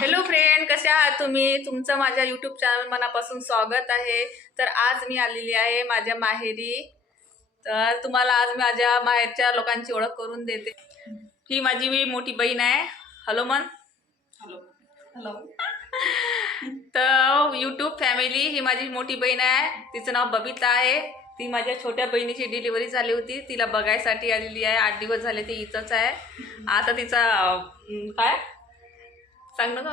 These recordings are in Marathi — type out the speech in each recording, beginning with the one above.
हॅलो फ्रेंड, कसे आहात तुम्ही? तुमचं माझ्या यूट्यूब चॅनल मनापासून स्वागत आहे. तर आज मी आलेली आहे माझ्या माहेरी. तर तुम्हाला आज माझ्या माहेरच्या लोकांची ओळख करून देते. ही माझी मोठी बहीण आहे. हॅलो मन. Hello hello. तर यूट्यूब फॅमिली, ही माझी मोठी बहीण आहे. तिचं नाव बबिता आहे. ती माझ्या छोट्या बहिणीची डिलिव्हरी झाली होती, तिला बघायसाठी आलेली आहे. 8 दिवस झाले ती इथंच आहे. आता तिचा काय सांग ना.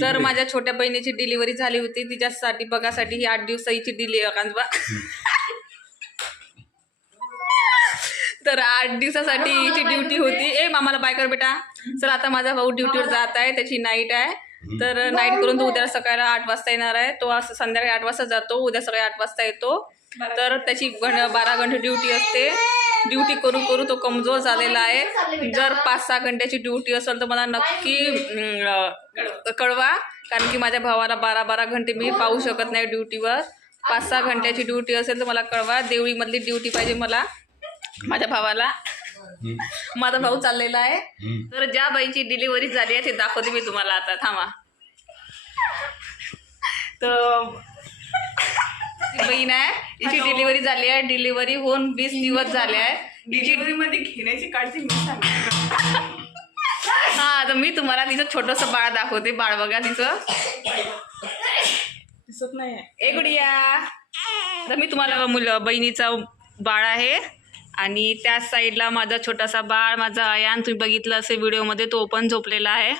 तर माझ्या छोट्या बहिणीची डिलिव्हरी झाली होती, तिच्यासाठी बघासाठी ही 8 दिवसाची डिलिव्हरी. तर 8 दिवसासाठी हिची ड्युटी होती. ए मामाला बाय कर बेटा. चल आता माझा भाऊ ड्युटीवर जात आहे, त्याची नाईट आहे. तर नाईट करून तो उद्या सकाळी 8 वाजता येणार आहे. तो आज संध्याकाळी 8 वाजता जातो, उद्या सकाळी 8 वाजता येतो. तर त्याची 12 घंटे ड्युटी असते. ड्युटी करू करू तो कमजोर झालेला आहे. जर 5-6 घंट्याची ड्युटी असेल तर मला नक्की कळवा, कारण की माझ्या भावाला 12 घंटे मी पाहू शकत नाही ड्युटीवर. 5-6 घंट्याची ड्युटी असेल तर मला कळवा. देवळीमधली ड्युटी पाहिजे मला, माझ्या भावाला. माझा भाऊ चाललेला आहे. तर ज्या बाईची डिलिव्हरी झाली आहे ते दाखवते मी तुम्हाला आता. थांबा. तर बहीण आहे, हिची डिलिव्हरी झाली आहे. डिलिव्हरी होऊन 20 दिवस झाले आहे. डिलिव्हरीमध्ये घेण्याची काळजी मी सांगते. हा, तर मी तुम्हाला तिचं छोटंसं बाळ दाखवते. बाळ बघा तिचं. दिसत नाही आहे. ए गुडिया. तर मी तुम्हाला बहिणीचा बाळ आहे आणि त्या साईडला माझा छोटासा बाळ, माझा अयान. तुम्ही बघितलं असेल व्हिडिओमध्ये, तो पण झोपलेला आहे.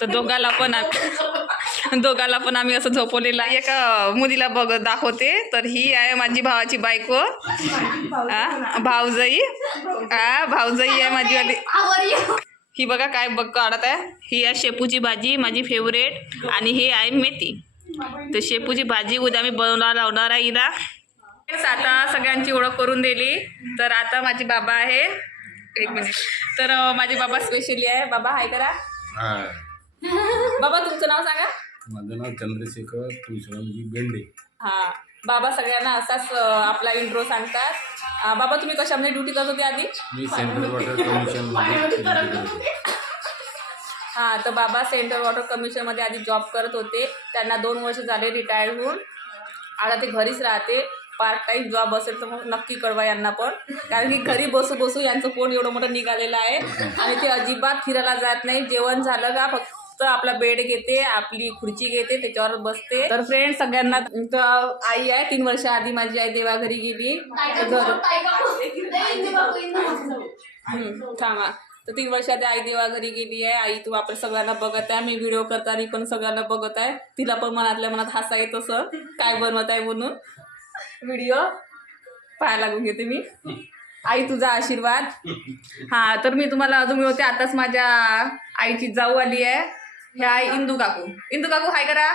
तर दोघाला पण आम्ही असं झोपवलेलं आहे. एका मुलीला दाखवते. तर ही आहे माझी भावाची बायको, भाऊजाई. भाऊजाई आहे माझी वाली. ही बघा काय काढत आहे. ही आहे शेपूची भाजी, माझी फेवरेट. आणि हे आहे मेथी. तर शेपूची भाजी उद्या मी बनवायला लावणार आहे हिला. आता सगळ्यांची ओळख करून दिली. तर आता माझी बाबा आहे. 1 मिनिट. तर माझे बाबा स्पेशली आहे. बाबा हाय करा. बाबा तुमचं नाव सांगा. माझं नाव चंद्रशेखर तुळशीरामजी बेंडे. हा, बाबा सगळ्यांना असाच आपला इंट्रो सांगतात. बाबा तुम्ही कशामध्ये ड्युटी करत होते आधी? मी सेंट्रल वॉटर कमिशन. हा, तर बाबा सेंट्रल वॉटर कमिशनमध्ये आधी जॉब करत होते. त्यांना 2 वर्ष झाले रिटायर होऊन. आता ते घरीच राहते. पार्ट टाईम जॉब असेल तर मग नक्की कळवा यांना पण, कारण की घरी बसू बसू यांचं पोट एवढं मोठं निघालेलं आहे. आणि ते अजिबात फिरायला जात नाही. जेवण झालं का फक्त आपला बेड घेते, आपली खुर्ची घेते, त्याच्यावर बसते. तर फ्रेंड सगळ्यांना आई आहे. 3 वर्ष आधी माझी आई देवाघरी गेली. थांबा. तर 3 वर्षात आई देवाघरी गेली आहे. आई तू आपण सगळ्यांना बघत आहे. मी व्हिडिओ करताना पण सगळ्यांना बघत आहे. तिला पण मनातल्या मनात हसा येत असं काय बनवत आहे म्हणून. व्हिडिओ पाहायला लागून घेते मी. आई तुझा आशीर्वाद. हा, तर मी तुम्हाला अजून मिळवते. आताच माझ्या आईची जाऊ आली आहे. ह्या आई इंदू काकू. इंदू काकू हाय करा.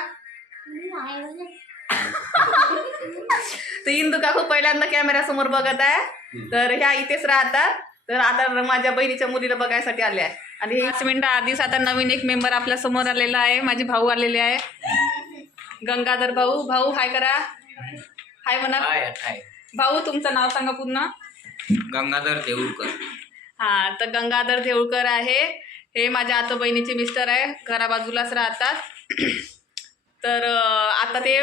तर इंदू काकू पहिल्यांदा कॅमेऱ्यासमोर बघत आहे. तर ह्या इथेच राहतात. तर आता माझ्या बहिणीच्या मुलीला बघायसाठी आल्या आहे. आणि 5 मिनिटं आधीच आता नवीन एक मेंबर आपल्या समोर आलेला आहे. माझे भाऊ आलेले आहे. गंगाधर भाऊ. भाऊ हाय करा. हाय म्हणा. भाऊ तुमचं नाव सांगा पूर्ण. गंगाधर देऊळकर. हा, तर गंगाधर देऊळकर आहे. हे माझ्या आता बहिणीचे मिस्टर आहे. घरा बाजूलाच राहतात. तर आता ते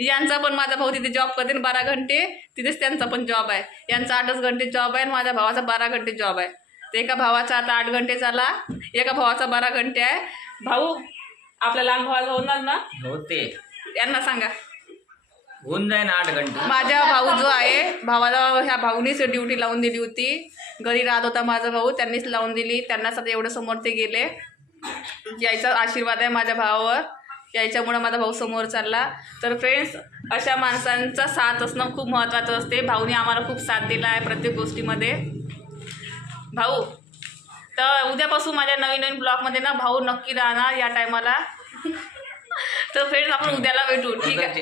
यांचा पण, माझा भाऊ तिथे जॉब करते 12 घंटे. तिथेच त्यांचा पण जॉब आहे. यांचा 8 घंटे जॉब आहे आणि माझ्या भावाचा 12 घंटे जॉब आहे. तर एका भावाचा आता 8 घंटे झाला, एका भावाचा 12 घंटे आहे. भाऊ आपल्या लहान भावाचा होणार ना? होते. यांना सांगा. होऊन जाईन 8 घंटे. माझा भाऊ जो आहे, भावाला ह्या भाऊनीच ड्युटी लावून दिली होती. घरी राहत होता माझा भाऊ, त्यांनीच लावून दिली. त्यांनाच आता एवढं समोर ते गेले. यायचा आशीर्वाद आहे माझ्या भावावर. यायच्यामुळं माझा भाऊ समोर चालला. तर फ्रेंड्स, अशा माणसांचा साथ असणं खूप महत्त्वाचं असते. भाऊने आम्हाला खूप साथ दिला आहे प्रत्येक गोष्टीमध्ये. भाऊ, तर उद्यापासून माझ्या नवीन ब्लॉगमध्ये ना भाऊ नक्की राहणार या टायमाला. तर फ्रेंड्स आपण उद्याला भेटू, ठीक आहे?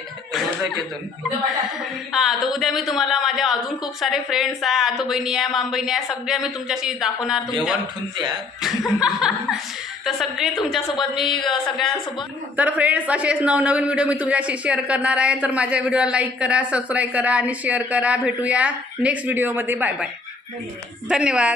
हां, तर उद्या मी तुम्हाला माझ्या अजून खूप सारे फ्रेंड्स आहे, आतो बहिणी आहे, माम बहिणी आहे, सगळे मी तुमच्याशी दाखवणार. तर सगळे तुमच्यासोबत मी सगळ्यांसोबत. तर फ्रेंड्स, असेच नवनवीन व्हिडिओ मी तुमच्याशी शेअर करणार आहे. तर माझ्या व्हिडिओला लाईक करा, सबस्क्राईब करा आणि शेअर करा. भेटूया नेक्स्ट व्हिडिओमध्ये. Bye bye. धन्यवाद.